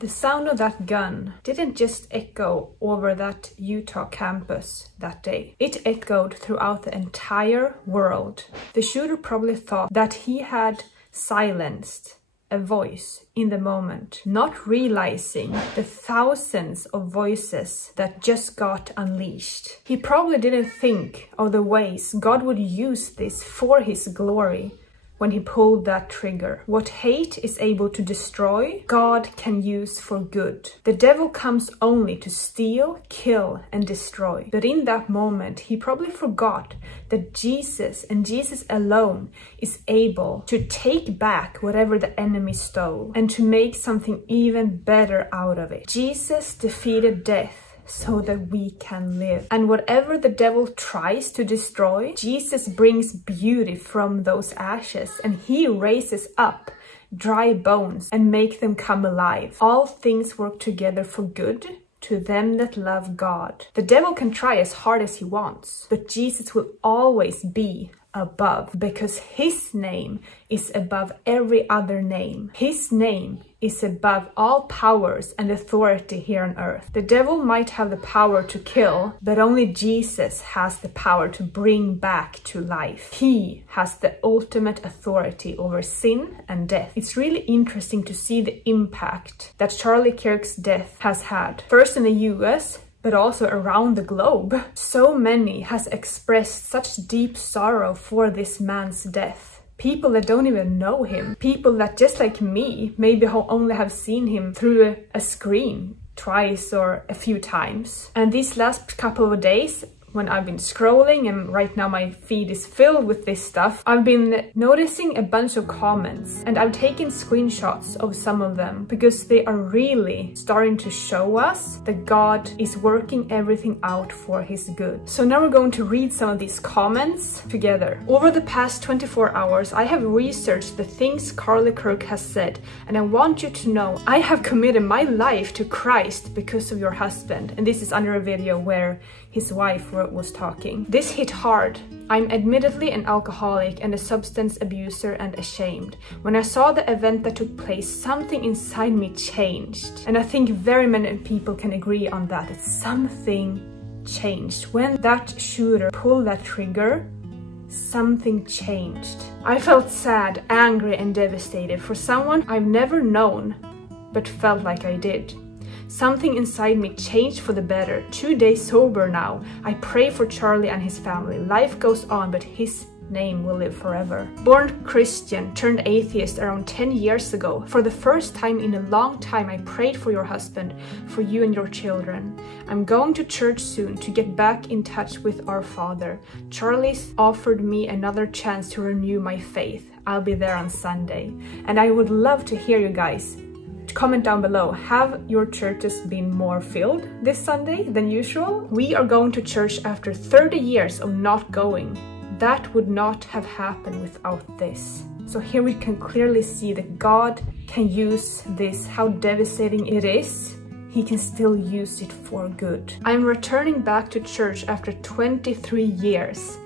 The sound of that gun didn't just echo over that Utah campus that day. It echoed throughout the entire world. The shooter probably thought that he had silenced a voice in the moment, not realizing the thousands of voices that just got unleashed. He probably didn't think of the ways God would use this for his glory. When he pulled that trigger. What hate is able to destroy, God can use for good. The devil comes only to steal, kill, and destroy. But in that moment, he probably forgot that Jesus and Jesus alone is able to take back whatever the enemy stole and to make something even better out of it. Jesus defeated death so that we can live. And whatever the devil tries to destroy, Jesus brings beauty from those ashes, and he raises up dry bones and make them come alive. All things work together for good to them that love God. The devil can try as hard as he wants, but Jesus will always be above, because his name is above every other name. His name is above all powers and authority here on earth. The devil might have the power to kill, but only Jesus has the power to bring back to life. He has the ultimate authority over sin and death. It's really interesting to see the impact that Charlie Kirk's death has had. First in the US, but also around the globe. So many has expressed such deep sorrow for this man's death. People that don't even know him. People that, just like me, maybe only have seen him through a screen twice or a few times. And these last couple of days, when I've been scrolling, and right now my feed is filled with this stuff, I've been noticing a bunch of comments, and I've taken screenshots of some of them because they are really starting to show us that God is working everything out for his good. So now we're going to read some of these comments together. Over the past 24 hours, I have researched the things Charlie Kirk has said, and I want you to know I have committed my life to Christ because of your husband. And this is under a video where his wife was talking. This hit hard. I'm admittedly an alcoholic and a substance abuser and ashamed. When I saw the event that took place, something inside me changed. And I think very many people can agree on that. Something changed. When that shooter pulled that trigger, something changed. I felt sad, angry, and devastated for someone I've never known, but felt like I did. Something inside me changed for the better. 2 days sober now. I pray for Charlie and his family. Life goes on, but his name will live forever. Born Christian, turned atheist around 10 years ago. For the first time in a long time, I prayed for your husband, for you and your children. I'm going to church soon to get back in touch with our Father. Charlie's offered me another chance to renew my faith. I'll be there on Sunday. And I would love to hear you guys. Comment down below, have your churches been more filled this Sunday than usual? We are going to church after 30 years of not going. That would not have happened without this. So here we can clearly see that God can use this, how devastating it is. He can still use it for good. I'm returning back to church after 23 years.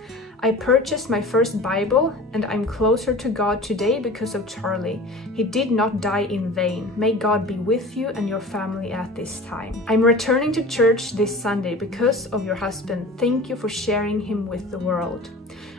I purchased my first Bible, and I'm closer to God today because of Charlie. He did not die in vain. May God be with you and your family at this time. I'm returning to church this Sunday because of your husband. Thank you for sharing him with the world.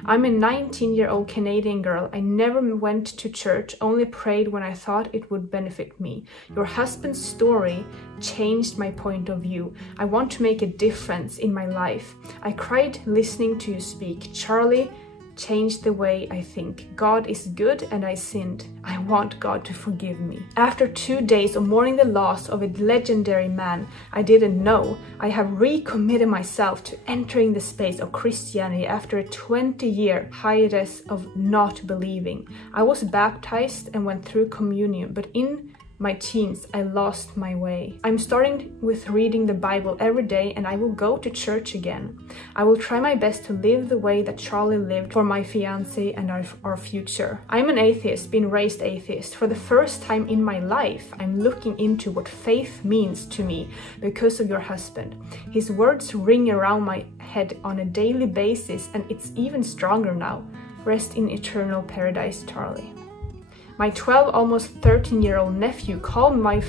I'm a 19-year-old Canadian girl. I never went to church, only prayed when I thought it would benefit me. Your husband's story changed my point of view. I want to make a difference in my life. I cried listening to you speak. Charlie changed the way I think. God is good and I sinned. I want God to forgive me. After 2 days of mourning the loss of a legendary man I didn't know, I have recommitted myself to entering the space of Christianity after a 20-year hiatus of not believing. I was baptized and went through communion, but in my teens, I lost my way. I'm starting with reading the Bible every day, and I will go to church again. I will try my best to live the way that Charlie lived for my fiance and our future. I'm an atheist, been raised atheist. For the first time in my life, I'm looking into what faith means to me because of your husband. His words ring around my head on a daily basis, and it's even stronger now. Rest in eternal paradise, Charlie. My 12, almost 13-year-old nephew called my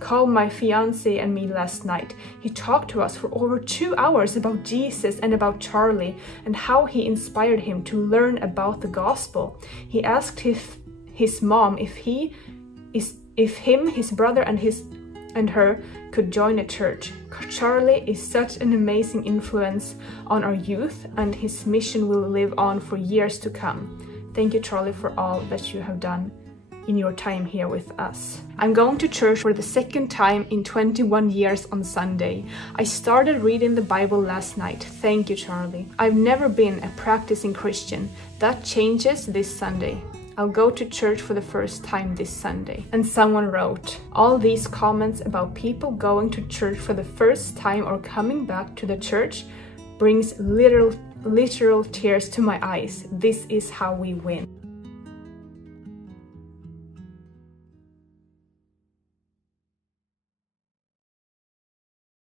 called my fiance and me last night. He talked to us for over 2 hours about Jesus and about Charlie and how he inspired him to learn about the gospel. He asked his mom if him, his brother and her could join a church. Charlie is such an amazing influence on our youth, and his mission will live on for years to come. Thank you, Charlie, for all that you have done in your time here with us. I'm going to church for the second time in 21 years on Sunday. I started reading the Bible last night. Thank you, Charlie. I've never been a practicing Christian. That changes this Sunday. I'll go to church for the first time this Sunday. And someone wrote, all these comments about people going to church for the first time or coming back to the church brings literal tears to my eyes. This is how we win.